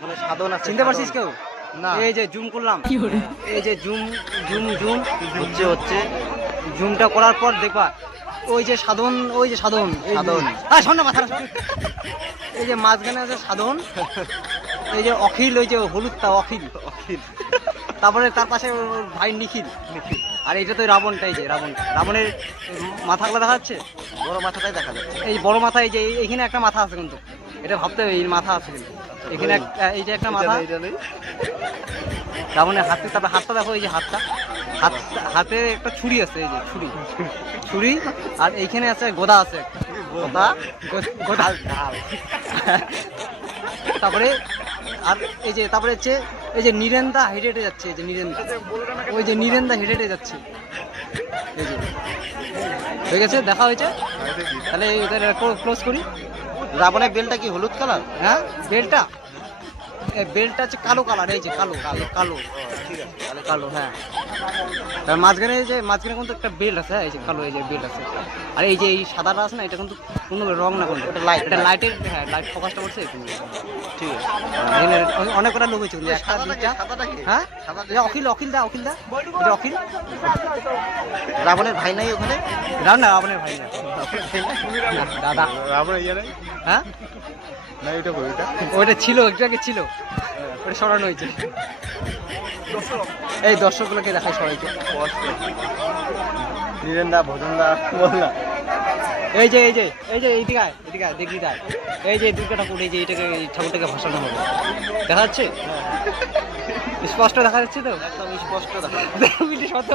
মানে সাধন আছে, চিনতে পারছিস কেউ? না। এই যে জুম করলাম, এই যে জুম জুম জুম হচ্ছে জুমটা করার পর দেখবা ওই যে সাধন, ওই যে সাধন সাধন। শোন না মাথা এই যে মাঝখানে আছে সাধন, এই যে অখিল, ওই যে হলুদটা অখিল, অখিল। তারপরে তার পাশে ওর ভাই নিখিল, আর এইটা তো রাবণটা, এই যে রাবণ, রাবণের মাথাগুলো দেখা যাচ্ছে, বড় মাথাটাই দেখা যাচ্ছে। এই বড় মাথা, এই যে এইখানে একটা মাথা আছে কিন্তু, এটা ভাবতে হবে এই মাথা আছে কিন্তু এখানে এই যে একটা মাথা এটা নেই। রাবণের হাতে, তারপরে হাতটা দেখো, এই যে হাতটা, হাতে একটা ছুরি আছে, এই যে ছুরি ছুরি, আর এইখানে আছে গোদা আছে একটা। গোদা, গোদা তারপরে আর এই যে তারপরে হচ্ছে এই যে নীরেন্দা হেঁটে হেঁটে যাচ্ছে, এই যে নীরেন্দা, ওই যে নীরেন্দা হেঁটে হেঁটে যাচ্ছে, এই যে হয়ে গেছে, দেখা হয়েছে। তাহলে এটা ক্লোজ করি। রাবণের বেলটা কি হলুদ কালার? হ্যাঁ, বেলটা, বেলটা হচ্ছে কালো কালার, এই যে কালো কালো কালো, ঠিক আছে, তাহলে কালো, হ্যাঁ। তার মাঝখানে, এই যে মাঝখানে কিন্তু একটা বেল্ট আছে, হ্যাঁ, এই যে কালো, এই যে বেল্ট আছে, আর এই যে এই সাদাটা আছে না, এটা কিন্তু কোনো রং না, কিন্তু এটা লাইট, এটা লাইটের, হ্যাঁ, লাইট ফোকাসটা করছে এরকম। ঠিক আছে। এখানে অনেক কটা লোক হয়েছে কিন্তু, একটা দুইটা, সাদাটা কি? হ্যাঁ, সাদা এই যে অখিল, অখিল দা, অখিল দা, এই যে অখিল, রাবণের ভাই নাই ওখানে? রাম না, রাবণের ভাই না, না, দাদা, রাবণের ইয়ে নাই? হ্যাঁ, না, এটা কই এটা? ওইটা ছিল, একটু আগে ছিল, ওটা সরানো হয়েছে। এই দর্শকগুলোকে দেখাই সবাইকে, নীরেন্দা, ভোজনদা, বল না। এই যে এই যে এই যে এইদিকে আয়, এদিকে আয়, দেখবি তাই, এই যে দুর্গা ঠাকুর, এই যে এইটাকে, এই ঠাকুরটাকে ভাসানো হবে, দেখা যাচ্ছে, স্পষ্ট দেখা যাচ্ছে তো, একদম স্পষ্ট দেখা। বুঝলি, শত